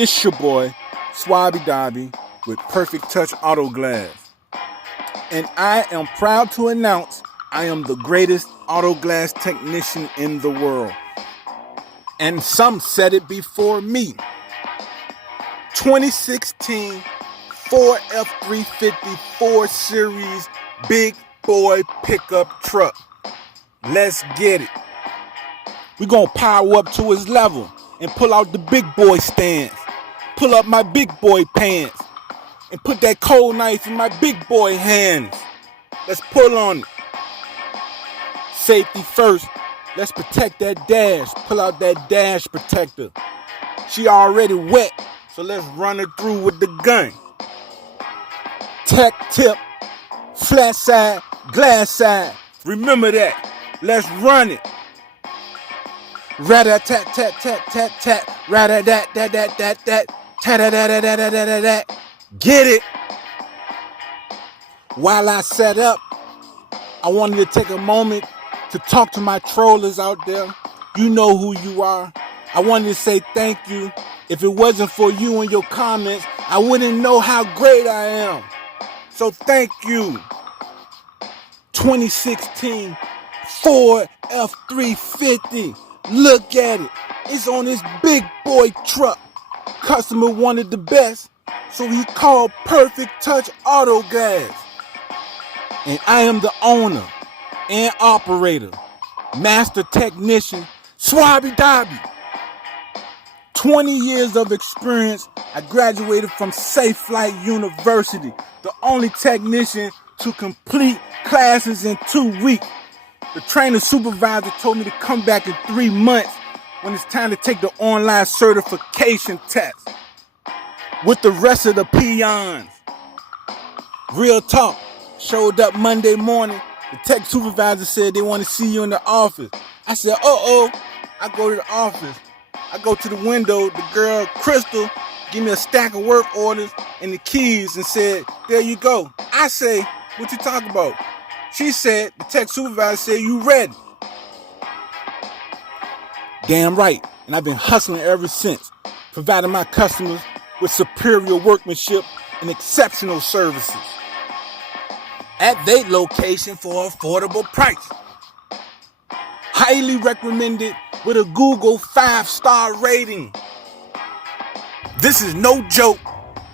It's your boy, Swabby Dobby, with Perfect Touch Auto Glass. And I am proud to announce I am the greatest auto glass technician in the world. And some said it before me. 2016 Ford F350 4 Series big boy pickup truck. Let's get it. We're going to power up to his level and pull out the big boy stance. Pull up my big boy pants and put that cold knife in my big boy hands. Let's pull on it. Safety first. Let's protect that dash. Pull out that dash protector. She already wet, so let's run her through with the gun. Tech tip, flat side, glass side. Remember that. Let's run it. Rat-a-tat-tat-tat-tat-tat. Rat-a-dat-dat-dat-dat-dat. Ta-da-da-da-da-da-da-da. Get it. While I set up, I wanted to take a moment to talk to my trollers out there. You know who you are. I wanted to say thank you. If it wasn't for you and your comments, I wouldn't know how great I am. So thank you. 2016 Ford F350. Look at it. It's on this big boy truck. Customer wanted the best, so he called Perfect Touch Auto Glass. And I am the owner and operator, master technician, Swabby Dobby. 20 years of experience. I graduated from Safe Flight University, the only technician to complete classes in 2 weeks. The trainer supervisor told me to come back in 3 months when it's time to take the online certification test with the rest of the peons. Real talk. Showed up Monday morning. The tech supervisor said they want to see you in the office. I said, uh-oh. I go to the office. I go to the window. The girl, Crystal, give me a stack of work orders and the keys and said, there you go. I say, what you talking about? She said, the tech supervisor said, you ready? Damn right. And I've been hustling ever since, providing my customers with superior workmanship and exceptional services at their location for an affordable price. Highly recommended with a Google 5-star rating. This is no joke.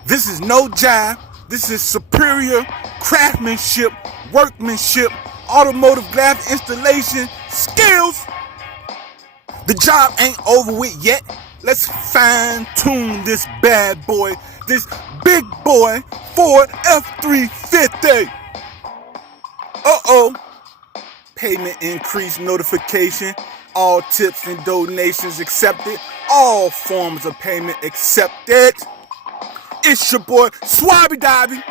This is no jive. This is superior craftsmanship, workmanship, automotive glass installation skills. The job ain't over with yet. Let's fine tune this bad boy, this big boy Ford F350. Uh-oh. Payment increase notification. All tips and donations accepted. All forms of payment accepted. It's your boy, Swabby Dobby.